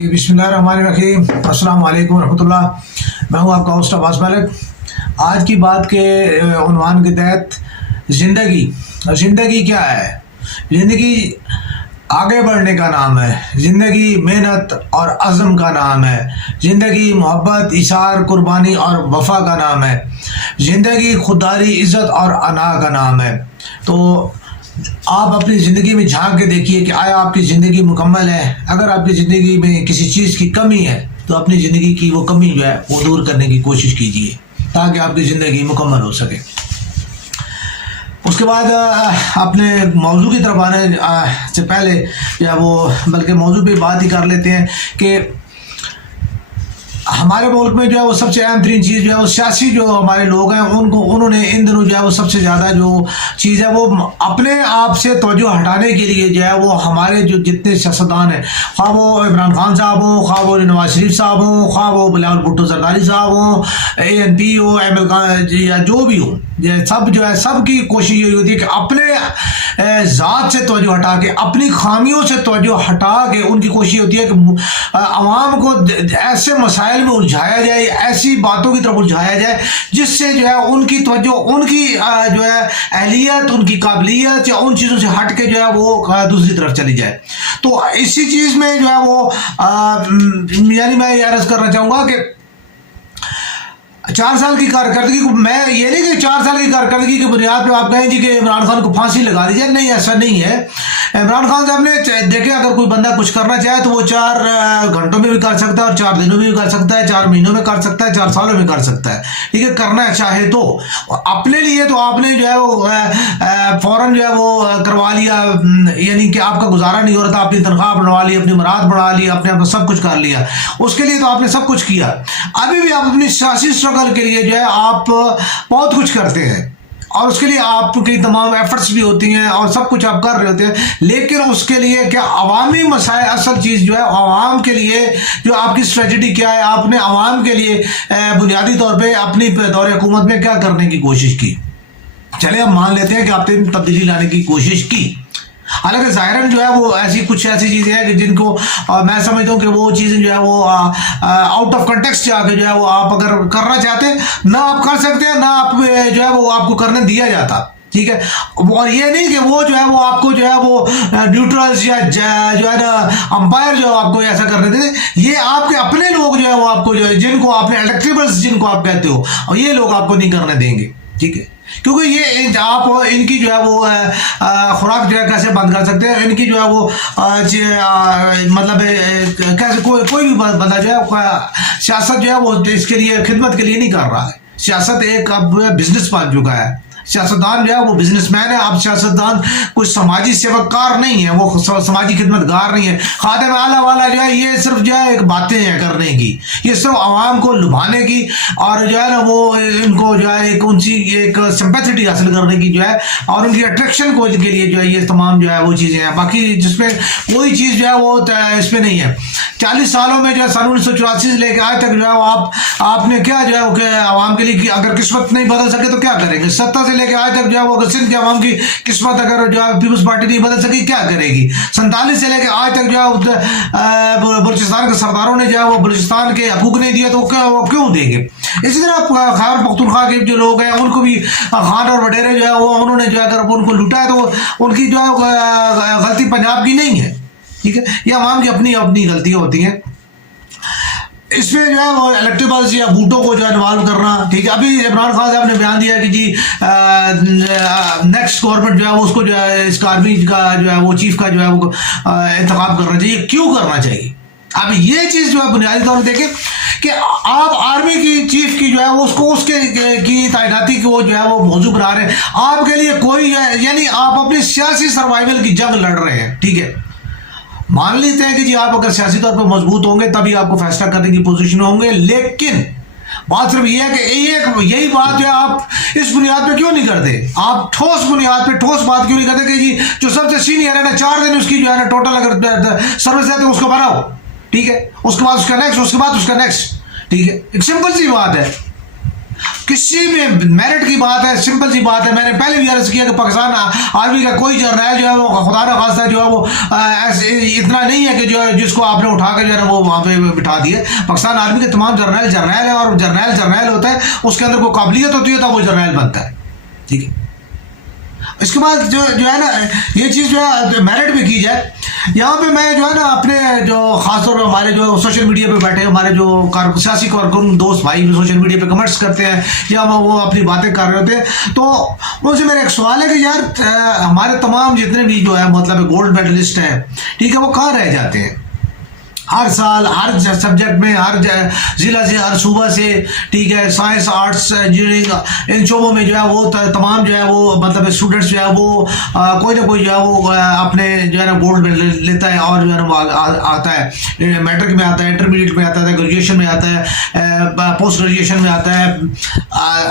बिस्मिल्लाहिर्रहमानिर्रहीम, अस्सलाम वालेकुम रहमतुल्लाह। मैं हूँ आपका होस्ट अब्बास मलिक। आज की बात के उन्वान के तहत ज़िंदगी क्या है? ज़िंदगी आगे बढ़ने का नाम है, ज़िंदगी मेहनत और अज़म का नाम है, ज़िंदगी मोहब्बत, इशार, कुर्बानी और वफ़ा का नाम है, ज़िंदगी खुददारी, इज़्ज़त और अना का नाम है। तो आप अपनी ज़िंदगी में झांक के देखिए कि आया आपकी ज़िंदगी मुकम्मल है। अगर आपकी ज़िंदगी में किसी चीज़ की कमी है तो अपनी ज़िंदगी की वो कमी जो है वो दूर करने की कोशिश कीजिए ताकि आपकी ज़िंदगी मुकम्मल हो सके। उसके बाद अपने मौजू की तरफ आने से पहले या वो बल्कि मौजू पे बात ही कर लेते हैं कि हमारे मुल्क में जो है वो सबसे अहम तरीन चीज़ जो है वो सियासी जो हमारे लोग हैं उन्होंने इन दिनों जो है वो सबसे ज़्यादा जो चीज़ है वो अपने आप से तवज्जो हटाने के लिए जो है वो हमारे जो जितने सियासतदान हैं, ख्वाह वो इमरान खान साहब हों, ख्वाह वो नवाज शरीफ साहब हों, ख्वाह वो बिलावल भुट्टो जरदारी साहब हों, ANP हो, ML या जो भी हो, सब जो है सब की कोशिश यही होती है कि अपने ज़ात से तवज्जो हटा के, अपनी खामियों से तवज्जो हटा के उनकी कोशिश होती है कि आवाम को ऐसे मसाइल में उलझाया जाए, ऐसी बातों की तरफ उलझाया जाए जिससे जो है उनकी तवज्जो, उनकी जो है अहलियत, उनकी काबिलियत या उन चीज़ों से हट के जो है वो दूसरी तरफ चली जाए। तो इसी चीज़ में जो है वो यानी मैं ये अर्ज़ करना चाहूँगा कि 4 साल की कारकर्दगी को, मैं ये नहीं कि 4 साल की कारकर्दगी की बुनियाद पे आप कहें जी कि इमरान खान को फांसी लगा दी जाए, नहीं, ऐसा नहीं है। इमरान खान साहब ने देखे अगर कोई बंदा कुछ करना चाहे तो वो 4 घंटों में भी कर सकता है और 4 दिनों में भी कर सकता है, 4 महीनों में कर सकता है, 4 सालों में कर सकता है, ठीक है। करना चाहे तो अपने लिए तो आपने जो है वो फौरन जो है वो करवा लिया, यानी कि आपका गुजारा नहीं हो रहा था, अपनी तनख्वाह बढ़वा ली, अपनी मराद बढ़ा ली, अपने आप सब कुछ कर लिया, उसके लिए तो आपने सब कुछ किया। अभी भी आप अपनी सियासी स्ट्रगल के लिए जो है आप बहुत कुछ करते हैं और उसके लिए आपकी तमाम एफर्ट्स भी होती हैं और सब कुछ आप कर रहे होते हैं, लेकिन उसके लिए क्या अवामी मसाइल, असल चीज़ जो है आवाम के लिए जो आपकी स्ट्रेटजी क्या है, आपने आवाम के लिए बुनियादी तौर पे अपनी दौरे हुकूमत में क्या करने की कोशिश की। चले हम मान लेते हैं कि आपने तब्दीली लाने की कोशिश की, हालांकि ज़ाहिरन जो है वो कुछ ऐसी चीज़ें हैं कि जिनको मैं समझता हूँ कि वो चीज़ें जो है वो आउट ऑफ कंटेक्स्ट जाके जो है वो आप अगर करना चाहते ना आप कर सकते हैं, ना आप जो है वो आपको करने दिया जाता, ठीक है। और ये नहीं कि वो जो है वो आपको जो है वो न्यूट्रल्स या जो है ना अंपायर जो आपको ऐसा करने देते, ये आपके अपने लोग जो है वो आपको जो है जिनको आपने इलेक्टेबल्स जिनको आप कहते हो, और ये लोग आपको नहीं करने देंगे, ठीक है। क्योंकि ये आप इनकी जो है वो खुराक जो है कैसे बंद कर सकते हैं, इनकी जो है वो मतलब कैसे कोई भी बंदा जो है सियासत जो है वो इसके लिए खिदमत के लिए नहीं कर रहा है। सियासत एक अब बिजनेस बन चुका है, सियासतदान जो है वो बिजनेसमैन है। अब सियासतदान कुछ समाजी सेवककार नहीं है, वो समाजी खिदमतगार नहीं है। खादिम आला वाला जो है ये सिर्फ जो है एक बातें हैं करने की, ये सिर्फ आवाम को लुभाने की और जो है ना वो इनको जो है एक उनकी एक सिंपैथी हासिल करने की जो है और उनकी अट्रैक्शन को के लिए जो है ये तमाम जो है वो चीज़ें हैं। बाकी जिसमें कोई चीज़ जो है वो इसमें नहीं है। 40 सालों में जो है सन 1984 से लेकर आज तक जो है आपने क्या जो है आवाम के लिए अगर किस्मत नहीं बदल सके तो क्या करेंगे? 70 से लेकर आज तक जो है वो सिंध के आवाम की किस्मत अगर जो है पीपल्स पार्टी नहीं बदल सकी क्या करेगी? 47 से लेकर आज तक जो है बलूचिस्तान के सरदारों ने जो है वो बलूचिस्तान के हकूक नहीं दिए तो वो क्यों देंगे? इसी तरह खैबर पख्तूनख्वा के जो लोग हैं उनको भी खान और वडेरे जो है वो उन्होंने जो है अगर उनको लूटा है तो उनकी जो है गलती पंजाब की नहीं है, ठीक है। ये आवाम की अपनी अपनी गलतियां होती हैं। इसमें जो है वो इलेक्टेबल्स या बूटों को जो है इन्वॉल्व करना, ठीक है। अभी इमरान खान साहब ने बयान दिया कि जी नेक्स्ट गवर्नमेंट जो है वो उसको जो है इस आर्मी का जो है वो चीफ का जो है वो इंतखाब करना चाहिए। क्यों करना चाहिए? अब ये चीज़ जो है बुनियादी तौर पर देखें कि आप आर्मी की चीफ की जो है वो उसको उसके की तैनाती को जो है वो मौजू बना रहे हैं। आपके लिए कोई यानी आप अपनी सियासी सर्वाइवल की जंग लड़ रहे हैं, ठीक है। मान लेते हैं कि जी आप अगर सियासी तौर पर मजबूत होंगे तभी आपको फैसला करने की पोजीशन में होंगे, लेकिन बात सिर्फ ये है कि यही बात जो है आप इस बुनियाद पे क्यों नहीं करते? आप ठोस बुनियाद पे ठोस बात क्यों नहीं करते कि जी जो सबसे सीनियर है ना 4 दिन उसकी जो है ना टोटल अगर सर्विस है तो उसको बनाओ, ठीक है। उसके बाद उसका नेक्स्ट, उसके बाद उसका नेक्स्ट, ठीक है। एक सिंपल सी बात है। किसी में मेरिट की बात है, सिंपल सी बात है। मैंने पहले भी अर्ज किया कि पाकिस्तान आर्मी का कोई जर्नैल जो है वो खुदा न खास्ता जो है वो इतना नहीं है कि जो है जिसको आपने उठा के जो है वो वहाँ पे बिठा दिए। पाकिस्तान आर्मी के तमाम जर्नैल जर्नैल है, और जर्नैल होता है, उसके अंदर कोई काबिलियत होती है तो वो जर्नैल बनता है, ठीक है। इसके बाद जो है ना, ये चीज़ जो है मेरिट में की जाए। यहाँ पे मैं जो है ना अपने जो खासतौर पर हमारे जो सोशल मीडिया पे बैठे हमारे जो सियासी कारकुन दोस्त भाई सोशल मीडिया पे कमेंट्स करते हैं या वो अपनी बातें कर रहे होते हैं, तो उनसे मेरा एक सवाल है कि यार हमारे तमाम जितने भी जो है मतलब गोल्ड मेडलिस्ट हैं, ठीक है, वो कहाँ रह जाते हैं हर साल हर सब्जेक्ट में, हर ज़िला से, हर सूबा से, ठीक है, साइंस आर्ट्स इंजीनियरिंग इन शोबों में जो है वो तमाम जो है वो मतलब स्टूडेंट्स जो है वो कोई ना कोई जो है वो अपने जो है ना गोल्ड लेता है और जो है ना वो आता है, मैट्रिक में आता है, इंटरमीडिएट में आता है, ग्रेजुएशन में आता है, पोस्ट ग्रेजुएशन में आता है,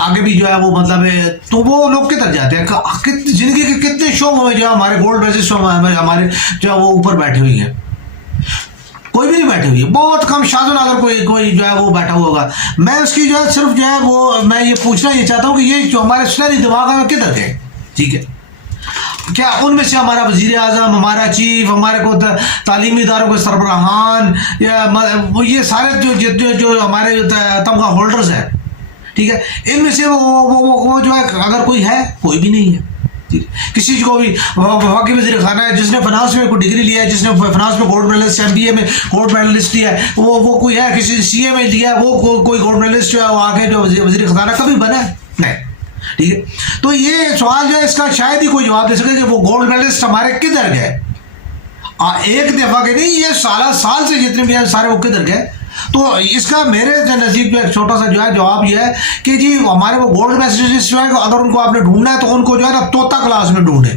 आगे भी जो है वो मतलब, तो वो लोग किधर जाते हैं? ज़िंदगी के कितने शोबों में जो है हमारे गोल्ड मेडलिस्ट हमारे जो है वो ऊपर बैठे हुए हैं? कोई भी नहीं बैठे हुई है, बहुत कम शायद अगर कोई जो है वो बैठा हुआ होगा। मैं उसकी जो है सिर्फ जो है वो मैं ये पूछना ये चाहता हूँ कि ये जो हमारे शहरी दिमाग में किधर गए, ठीक है, क्या उनमें से हमारा वजीर आज़म, हमारा चीफ, हमारे को तालीमी इदारों के सरबराहान या वो ये सारे जो हमारे तमगा होल्डर्स हैं, ठीक है, इनमें से वो जो है अगर कोई है, कोई भी नहीं है। किसी को भी वफाकी वज़ीर खाना है जिसने फाइनेंस में कोई डिग्री लिया है, जिसने फाइनेंस में गोल्ड मेडलिस्ट, MBA में गोल्ड मेडलिस्ट लिया है, वो कोई है, किसी CA में लिया है, वो कोई गोल्ड मेडलिस्ट जो है वो आके जो वज़ीर खजाना कभी बना है? नहीं, ठीक है। तो ये सवाल जो है इसका शायद ही कोई जवाब दे सके कि वो गोल्ड मेडलिस्ट हमारे किधर गए। एक दफ़ा के नहीं, ये साल से जितने भी हैं सारे वो किधर गए। तो इसका मेरे नज़दीक में एक छोटा सा जो है जवाब ये है कि जी हमारे वो गोल्ड मेडलिस्ट जो है अगर उनको आपने ढूंढना है तो उनको जो है ना तोता क्लास में ढूंढे,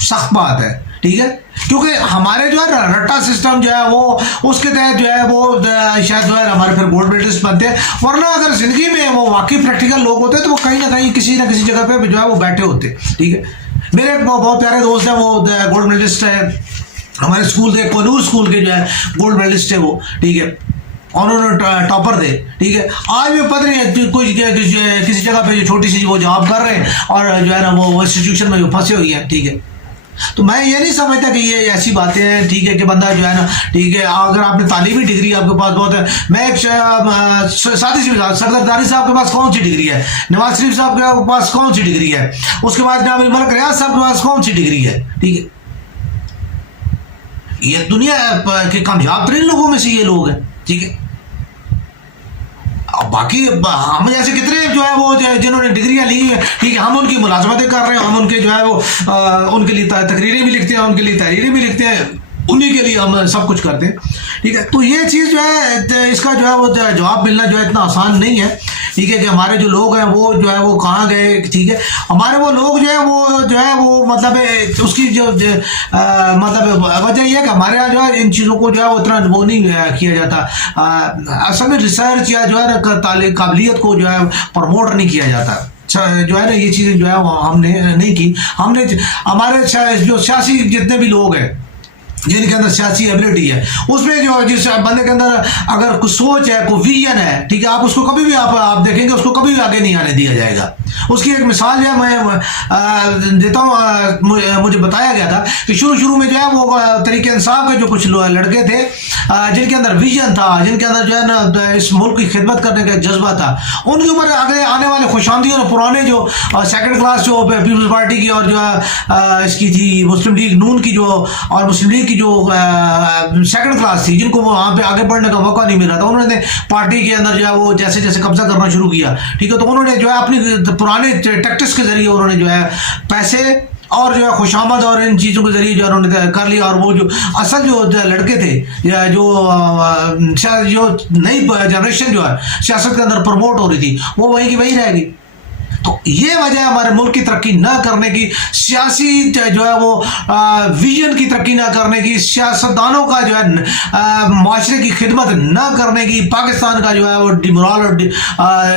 सख्त बात है, ठीक है, क्योंकि हमारे जो है रट्टा सिस्टम जो है वो उसके तहत जो है वो शायद जो है हमारे फिर गोल्ड मेडलिस्ट बनते हैं। वरना अगर ज़िंदगी में वो वाकई प्रैक्टिकल लोग होते तो वो कहीं ना कहीं किसी ना किसी जगह पे जो है वो बैठे होते, ठीक है। मेरे एक बहुत प्यारे दोस्त हैं, वो गोल्ड मेडलिस्ट है, हमारे स्कूल के कोनूर स्कूल के जो है गोल्ड मेडलिस्ट है वो, ठीक है, उन्होंने टॉपर थे, ठीक है। आज भी पता नहीं कोई किसी जगह पे जो छोटी सी वो जॉब कर रहे हैं और जो है ना वो इंस्टीट्यूशन में फंसे हुए हैं, ठीक है। तो मैं ये नहीं समझता कि ये ऐसी बातें हैं, ठीक है, कि बंदा जो है ना, ठीक है, अगर आपने तालीमी डिग्री आपके पास बहुत है। मैं एक साथी सी सरदारी साहब के पास कौन सी डिग्री है, नवाज शरीफ साहब के पास कौन सी डिग्री है, उसके बाद जनाब मलिक रियाज साहब के पास कौन सी डिग्री है, ठीक है। ये दुनिया के कामयाब तरीन लोगों में से ये लोग हैं, ठीक है। अब बाकी हम जैसे कितने जो है वो जिन्होंने डिग्रियां ली है, ठीक है, हम उनकी मुलाजमतें कर रहे हैं, हम उनके जो है वो उनके लिए तकरीरें भी लिखते हैं, उनके लिए तहरीरें भी लिखते हैं, उन्हीं के लिए हम सब कुछ करते हैं, ठीक है। तो ये चीज़ जो है इसका जो है वो जवाब मिलना जो है इतना आसान नहीं है, ठीक है, कि हमारे जो लोग हैं वो जो है वो कहाँ गए, ठीक है। हमारे वो लोग जो है वो मतलब उसकी जो मतलब वजह यह है कि हमारे यहाँ जो है इन चीज़ों को जो है वो इतना वो नहीं किया जाता, असल में रिसर्च या जो है ना काबिलियत को जो है प्रमोट नहीं किया जाता, जो है ना ये चीज़ें जो है हमने नहीं की। हमने हमारे जो सियासी जितने भी लोग हैं जिनके अंदर सियासी एबिलिटी है, उसमें जो जिस बंदे के अंदर अगर कुछ सोच है, कोई विजन है, ठीक है, आप उसको कभी भी आप देखेंगे उसको कभी भी आगे नहीं आने दिया जाएगा। उसकी एक मिसाल जो है मैं देता हूँ। मुझे बताया गया था कि शुरू में जो है वो तरीके इंसाफ के जो कुछ लड़के थे जिनके अंदर विजन था, जिनके अंदर जो है ना इस मुल्क की खिदमत करने का जज्बा था, उनके ऊपर आगे आने वाले खुशामदी और पुराने जो सेकंड क्लास जो पीपल्स पार्टी की और जो है इसकी थी मुस्लिम लीग नून की जो और मुस्लिम लीग की जो सेकंड क्लास थी, जिनको वहाँ पे आगे बढ़ने का मौका नहीं मिला था, उन्होंने पार्टी के अंदर जो है वो जैसे जैसे कब्जा करना शुरू किया, ठीक है। तो उन्होंने जो है अपनी पुराने टैक्टिक्स के जरिए उन्होंने जो है पैसे और जो है खुशामद और इन चीज़ों के जरिए जो है उन्होंने कर लिया, और वो जो असल जो लड़के थे या जो नई जनरेशन जो है सियासत के अंदर प्रमोट हो रही थी वो वहीं की वहीं रह गई। तो ये वजह हमारे मुल्क की तरक्की ना करने की, सियासी जो है वो विजन की तरक्की ना करने की, सियासतदानों का जो है माशरे की खिदमत ना करने की, पाकिस्तान का जो है वो डिमोरल और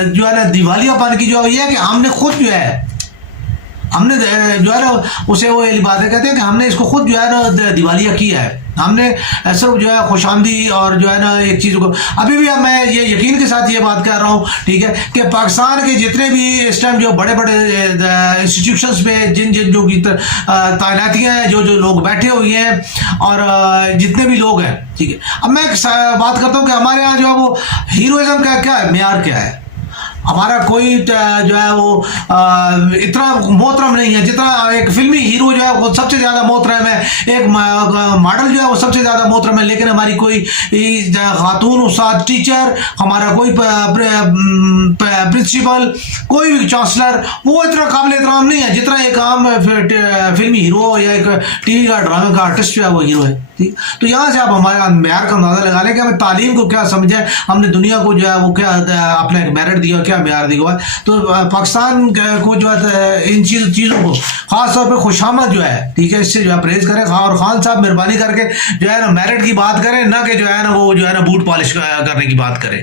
जो है ना दिवालियापन की जो है ये कि हमने खुद जो है हमने जो है ना उसे वो ये बातें कहते हैं कि हमने इसको खुद जो है ना दिवालिया किया है। ہم نے صرف جو ہے خوش آمدی اور جو ہے نا ایک چیز کو ابھی بھی اب میں یہ یقین کے ساتھ یہ بات کر رہا ہوں ٹھیک ہے کہ پاکستان کے جتنے بھی اس ٹائم جو بڑے بڑے انسٹیٹیوشنس پہ جن جو کی تعیناتیاں ہیں جو لوگ بیٹھے ہوئے ہیں اور جتنے بھی لوگ ہیں ٹھیک ہے. اب میں بات کرتا ہوں کہ ہمارے یہاں جو ہے وہ ہیروئزم کا کیا ہے معیار کیا ہے. ہمارا کوئی جو ہے وہ اتنا محترم نہیں ہے جتنا ایک فلمی ہیرو جو ہے وہ سب سے زیادہ محترم ہے, ایک ماڈل جو ہے وہ سب سے زیادہ محترم ہے, لیکن ہماری کوئی خاتون استاد ٹیچر, ہمارا کوئی پرنسپل, کوئی بھی چانسلر وہ اتنا قابل احترام نہیں ہے جتنا ایک عام فلمی ہیرو یا ایک ٹی وی کا ڈرامے کا آرٹسٹ جو ہے وہ ہیرو ہے. تو یہاں سے آپ ہمارے معیار کا اندازہ لگا لیں کہ ہمیں تعلیم کو کیا سمجھیں, ہم نے دنیا کو جو ہے وہ کیا اپنا ایک میرٹ دیا, کیا معیار دیا ہوا ہے. تو پاکستان کو جو ہے ان چیزوں کو خاص طور پہ خوشامد جو ہے ٹھیک ہے اس سے جو ہے پرہیز کریں, اور خان صاحب مہربانی کر کے جو ہے نا میرٹ کی بات کریں, نہ کہ جو ہے نا وہ جو ہے نا بوٹ پالش کرنے کی بات کریں.